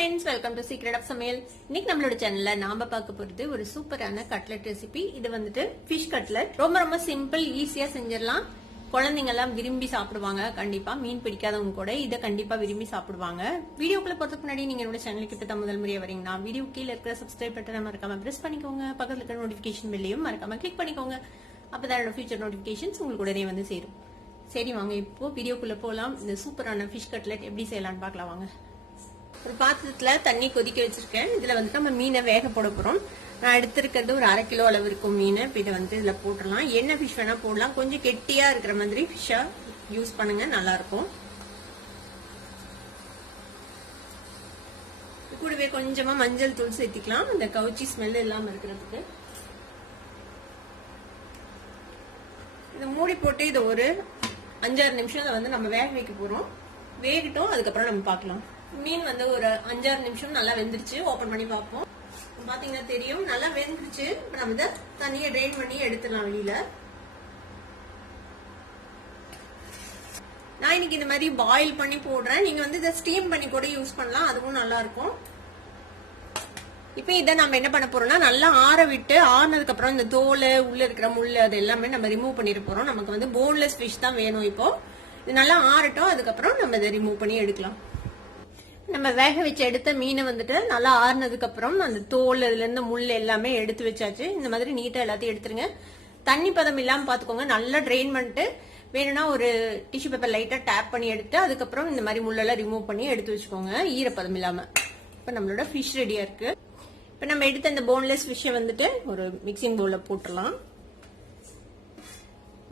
friends, welcome to Secret of Samayal. இன்னைக்கு நம்மளோட சேனல்ல நாம பார்க்க போறது ஒரு சூப்பரான கட்லெட் ரெசிபி. இது வந்துட்டு ஃபிஷ் கட்லெட். ரொம்ப சிம்பிள், ஈஸியா செஞ்சிடலாம். குழந்தைங்க எல்லாம் விரும்பி சாப்பிடுவாங்க. கண்டிப்பா மீன் பிடிக்காதவங்க கூட இதை கண்டிப்பா விரும்பி சாப்பிடுவாங்க. வீடியோக்குள்ள போறதுக்கு முன்னாடி நீங்க என்னோட சேனலுக்கு இப்ப முதல் முறையா வரீங்கன்னா வீடியோ கீழே இருக்கிற சப்ஸ்கிரைப் பட்டனை மறக்காம பிரஸ் பண்ணிக்கோங்க. பக்கத்துல இருக்கிற நோட்டிபிகேஷன் பெல்லையும் மறக்காம கிளிக் பண்ணிக்கோங்க. அப்பதான் என்னோட ஃபியூச்சர் நோட்டிபிகேஷன்ஸ் உங்களுக்கு உடனே வந்து சேரும். சரி வாங்க இப்போ வீடியோக்குள்ள போலாம். இந்த சூப்பரான ஃபிஷ் கட்லெட் எப்படி செய்யலாம்னு பார்க்கலாம் வாங்க. ஒரு பாத்திரத்துல தண்ணி கொதிக்க வச்சிருக்கேன். இதுல வந்துட்டு நம்ம மீனை வேக போட போறோம். நான் எடுத்திருக்கிறது ஒரு 1/2 கிலோ அளவு இருக்கும் மீன். இப்போ இதை வந்து இதுல போட்டுடலாம். என்ன ஃபிஷ் வேணா போடலாம். கொஞ்சம் கெட்டியா இருக்கிற மாதிரி ஃபிஷ்ஷா யூஸ் பண்ணுங்க, நல்லா இருக்கும். கூடவே கொஞ்சமா மஞ்சள் தூள் சேர்த்திக்கலாம், இந்த கவுச்சி ஸ்மெல் இல்லாம இருக்கிறதுக்கு. இதை மூடி போட்டு இதை ஒரு 5-6 நிமிஷம் வந்து நம்ம வேக வைக்க போறோம். வேகட்டும், அதுக்கப்புறம் நம்ம பார்க்கலாம். மீன் வந்து ஒரு 5-6 நிமிஷம் நல்லா வெந்துருச்சு. ஓபன் பண்ணி பார்ப்போம். பாத்தீங்கன்னா தெரியும், நல்லா வெந்துருச்சு. இப்ப நம்ம இதை தண்ணியை ட்ரெயின் பண்ணி எடுத்துடலாம் வெளியில. நான் இன்னைக்கு இந்த மாதிரி பாயில் பண்ணி போடுறேன். நீங்க வந்து இதை ஸ்டீம் பண்ணி கூட யூஸ் பண்ணலாம், அதுவும் நல்லா இருக்கும். இப்ப இதை நம்ம என்ன பண்ண போறோம்னா, நல்லா ஆற விட்டு ஆறுனதுக்கு அப்புறம் இந்த தோல், உள்ள இருக்கிற முள், அது எல்லாமே நம்ம ரிமூவ் பண்ணிட்டு போறோம். நமக்கு வந்து போன்லெஸ் ஃபிஷ் தான் வேணும். இப்போ இது நல்லா ஆறட்டும், அதுக்கப்புறம் நம்ம இதை ரிமூவ் பண்ணி எடுக்கலாம். நம்ம வேக வச்சு எடுத்த மீனை வந்துட்டு நல்லா ஆறுனதுக்கு அப்புறம் அந்த தோல், அதுல இருந்து முள் எல்லாமே எடுத்து வச்சாச்சு. இந்த மாதிரி நீட்டா எல்லாத்தையும் எடுத்துருங்க. தண்ணி பதம் இல்லாம பாத்துக்கோங்க. நல்லா ட்ரெயின் பண்ணிட்டு வேணும்னா ஒரு டிஷ்யூ பேப்பர் லைட்டா டேப் பண்ணி எடுத்து அதுக்கப்புறம் இந்த மாதிரி முள்ளெல்லாம் ரிமூவ் பண்ணி எடுத்து வச்சுக்கோங்க, ஈரப்பதம் இல்லாம. இப்ப நம்மளோட ஃபிஷ் ரெடியா இருக்கு. இப்ப நம்ம எடுத்த இந்த போன்லெஸ் ஃபிஷ்ஷை வந்துட்டு ஒரு மிக்சிங் பவுல்ல போட்டுடலாம்.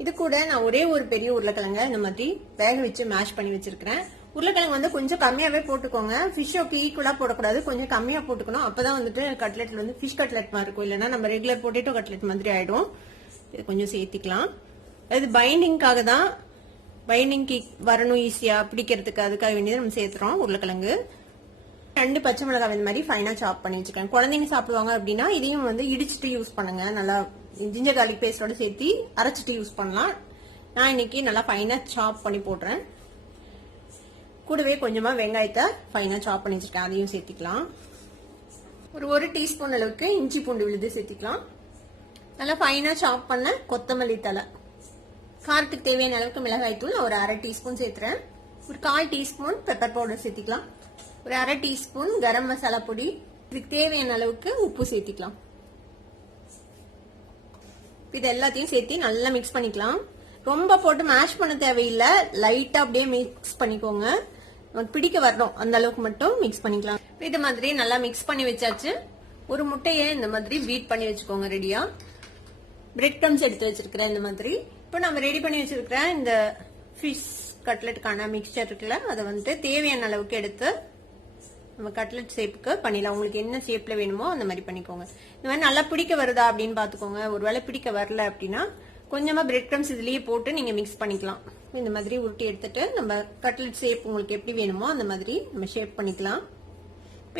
இது கூட நான் ஒரே ஒரு பெரிய உருளைக்கிழங்க இந்த மாதிரி வேக வச்சு மேஷ் பண்ணி வச்சிருக்கிறேன். உருளைக்கிழங்கு வந்து கொஞ்சம் கம்மியாவே போட்டுக்கோங்க. ஃபிஷ்ஷோக்கு ஈக்குவலா போடக்கூடாது, கொஞ்சம் கம்மியா போட்டுக்கணும். அப்பதான் வந்துட்டு கட்லெட்ல வந்து ஃபிஷ் கட்லெட் மாதிரி இருக்கும். இல்லைன்னா நம்ம ரெகுலர் பொட்டேட்டோ கட்லெட் மாதிரி ஆயிடும். இது கொஞ்சம் சேர்த்திக்கலாம். அது பைண்டிங்காக தான், பைண்டிங்க்கு வரணும் ஈஸியா பிடிக்கிறதுக்கு, அதுக்காக வேண்டியது நம்ம சேர்த்துறோம் உருளைக்கிழங்கு. 2 பச்சை மிளகாய் இந்த மாதிரி ஃபைனா சாப் பண்ணி வச்சுக்கலாம். குழந்தைங்க சாப்பிடுவாங்க அப்படின்னா இதையும் வந்து இடிச்சிட்டு யூஸ் பண்ணுங்க. நல்லா ஜிஞ்சர் கார்லிக் பேஸ்டோட சேர்த்து அரைச்சிட்டு யூஸ் பண்ணலாம். நான் இன்னைக்கு நல்லா ஃபைனா சாப் பண்ணி போடுறேன். கூடவே கொஞ்சமா வெங்காயத்தை ஃபைனா சாப் பண்ணி வச்சிருக்கேன், அதையும் சேர்த்திக்கலாம். ஒரு 1 டீஸ்பூன் அளவுக்கு இஞ்சி பூண்டு விழுது சேர்த்திக்கலாம். நல்லா ஃபைனா சாப் பண்ண கொத்தமல்லி தலை, காரத்துக்கு தேவையான அளவுக்கு மிளகாய் தூள் ஒரு 1/2 டீஸ்பூன் சேர்த்துறேன். ஒரு 1/4 டீஸ்பூன் பெப்பர் பவுடர் சேர்த்திக்கலாம். ஒரு 1/2 டீஸ்பூன் கரம் மசாலா பொடி, இதுக்கு தேவையான அளவுக்கு உப்பு சேர்த்திக்கலாம். இது எல்லாத்தையும் சேர்த்து நல்லா மிக்ஸ் பண்ணிக்கலாம். ரொம்ப போட்டு மேஷ் பண்ண தேவையில்லை, லைட்டா அப்படியே மிக்ஸ் பண்ணிக்கோங்க. பிடிக்க வரணும் அந்த அளவுக்கு மட்டும் மிக்ஸ் பண்ணிக்கலாம். இது மாதிரி நல்லா மிக்ஸ் பண்ணி வச்சாச்சு. ஒரு முட்டையை இந்த மாதிரி பீட் பண்ணி வச்சுக்கோங்க ரெடியா. பிரெட் க்ரம்ஸ் எடுத்து வச்சிருக்கிறேன் இந்த மாதிரி. இப்போ நம்ம ரெடி பண்ணி வச்சிருக்கிற இந்த ஃபிஷ் கட்லெட்டுக்கான மிக்சர் இருக்குல்ல, அதை வந்துட்டு தேவையான அளவுக்கு எடுத்து நம்ம கட்லெட் ஷேப்புக்கு பண்ணிடலாம். உங்களுக்கு என்ன ஷேப்ல வேணுமோ அந்த மாதிரி பண்ணிக்கோங்க. இந்த மாதிரி நல்லா பிடிக்க வருதா அப்படின்னு பாத்துக்கோங்க. ஒருவேளை பிடிக்க வரல அப்படின்னா கொஞ்சமா பிரெட் க்ரம்ஸ் இதுலயே போட்டு நீங்க மிக்ஸ் பண்ணிக்கலாம். இந்த மாதிரி உருட்டி எடுத்துட்டு நம்ம கட்லெட் ஷேப் உங்களுக்கு எப்படி வேணுமோ அந்த மாதிரி நம்ம ஷேப் பண்ணிக்கலாம்.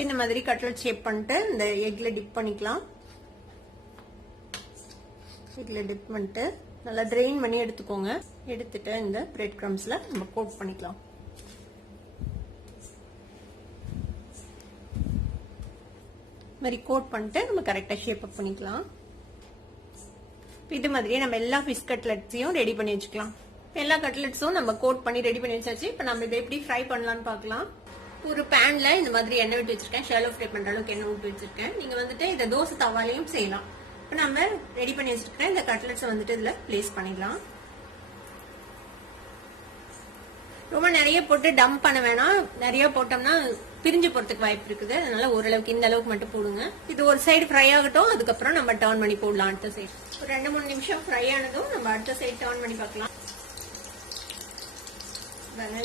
இந்த மாதிரி கட்லெட் ஷேப் பண்ணிட்டு இந்த எக்ல டிப் பண்ணிக்கலாம். எக்ல டிப் பண்ணிட்டு நல்லா ட்ரெயின் பண்ணி எடுத்துக்கோங்க. எடுத்துட்டு இந்த பிரெட் க்ரம்ஸ்ல நம்ம கோட் பண்ணிக்கலாம். மாதிரி கோட் பண்ணிட்டு நம்ம கரெக்டா ஷேப் அப் பண்ணிக்கலாம். இது மாதிரியே நம்ம எல்லா ஃபிஷ் கட்லெட்ஸையும் ரெடி பண்ணி வச்சுக்கலாம். எல்லா கட்லெட்ஸும் நம்ம கோட் பண்ணி ரெடி பண்ணி வச்சாச்சு. இப்ப நம்ம இதை எப்படி ஃப்ரை பண்ணலாம்னு பார்க்கலாம். ஒரு பேன்ல இந்த மாதிரி எண்ணெய் விட்டு வச்சிருக்கேன். ஷாலோ ஃப்ரை பண்ற அளவுக்கு எண்ணெய் விட்டு வச்சிருக்கேன். நீங்க வந்துட்டு இதை தோசை தவாலையும் செய்யலாம். இப்ப நம்ம ரெடி பண்ணி வச்சிருக்கேன் இந்த கட்லெட்ஸை வந்துட்டு இதுல பிளேஸ் பண்ணிடலாம். ரொம்ப நிறைய போட்டு டம்ப் பண்ண வேணாம். நிறைய போட்டோம்னா பிரிஞ்சு போறதுக்கு வாய்ப்பு இருக்குது. அதனால ஓரளவுக்கு இந்த அளவுக்கு மட்டும் போடுங்க. இது ஒரு சைடு ஃப்ரை ஆகட்டும், அதுக்கப்புறம் நம்ம டர்ன் பண்ணி போடலாம். அடுத்த சைடு ஒரு 2-3 நிமிஷம் ஃப்ரை ஆனதும் நம்ம அடுத்த சைடு டர்ன் பண்ணி பார்க்கலாம்.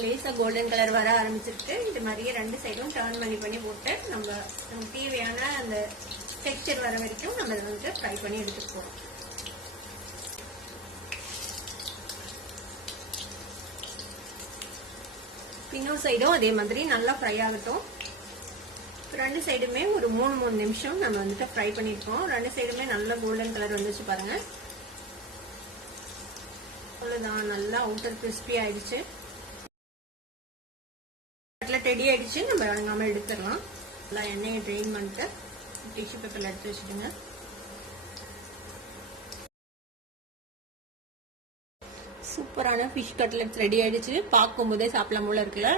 லேசா கோல்டன் கலர் வர ஆரம்பிச்சிருக்கு. இது மாதிரியே 2 சைடும் டர்ன் பண்ணி போட்டு நமக்கு தேவையான அந்த டெக்ஸ்சர் வர வரைக்கும் நம்ம இதை வந்து ஃப்ரை பண்ணி எடுத்துட்டு போறோம். இன்னொரு சைடும் அதே மாதிரி நல்லா ஃப்ரை ஆகட்டும். 2 சைடுமே ஒரு 3 நிமிஷம் நம்ம வந்துட்டு ஃப்ரை பண்ணிருக்கோம். 2 சைடுமே நல்ல கோல்டன் கலர் வந்துச்சு பாருங்க. அவ்வளவுதான், நல்லா அவுட்டர் கிறிஸ்பி ஆயிடுச்சு. கட்லெட் ரெடி ஆயிடுச்சு. நம்ம எடுத்துடலாம். எண்ணெயை ட்ரெயின் பண்ணிட்டு டிஷ்யூ பேப்பர்ல எடுத்து வச்சுடுங்க. சூப்பரான ஃபிஷ் கட்லெட்ஸ் ரெடி ஆயிடுச்சு. பார்க்கும் போதே சாப்பிடலாம் போல இருக்குல்ல.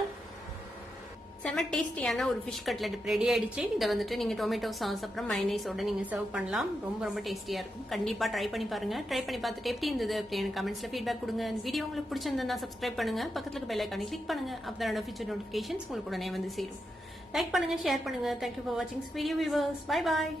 செம்ம டேஸ்டியான ஒரு ஃபிஷ் கட்லெட் ரெடி ஆயிடுச்சு. இதை வந்துட்டு நீங்க டொமேட்டோ சாஸ் அப்புறம் மைனேஸோட நீங்க சர்வ் பண்ணலாம். ரொம்ப ரொம்ப டேஸ்டியா இருக்கும். கண்டிப்பா ட்ரை பண்ணி பாருங்க. ட்ரை பண்ணி பார்த்துட்டு எப்படி இருந்தது அப்படின்னு கமெண்ட்ஸ்ல ஃபீட்பேக் கொடுங்க. இந்த வீடியோ உங்களுக்கு பிடிச்சிருந்தா சப்ஸ்கிரைப் பண்ணுங்க. பக்கத்துல இருக்க பெல் ஐகானை கிளிக் பண்ணுங்க. அப்பதான் ஃபியூச்சர் நோட்டிபிகேஷன்ஸ் உங்களுக்கு உடனே வந்து சேரும். லைக் பண்ணுங்க, ஷேர் பண்ணுங்க. தேங்க்யூ ஃபார் வாட்சிங் வீடியோ வியூவர்ஸ். Bye bye.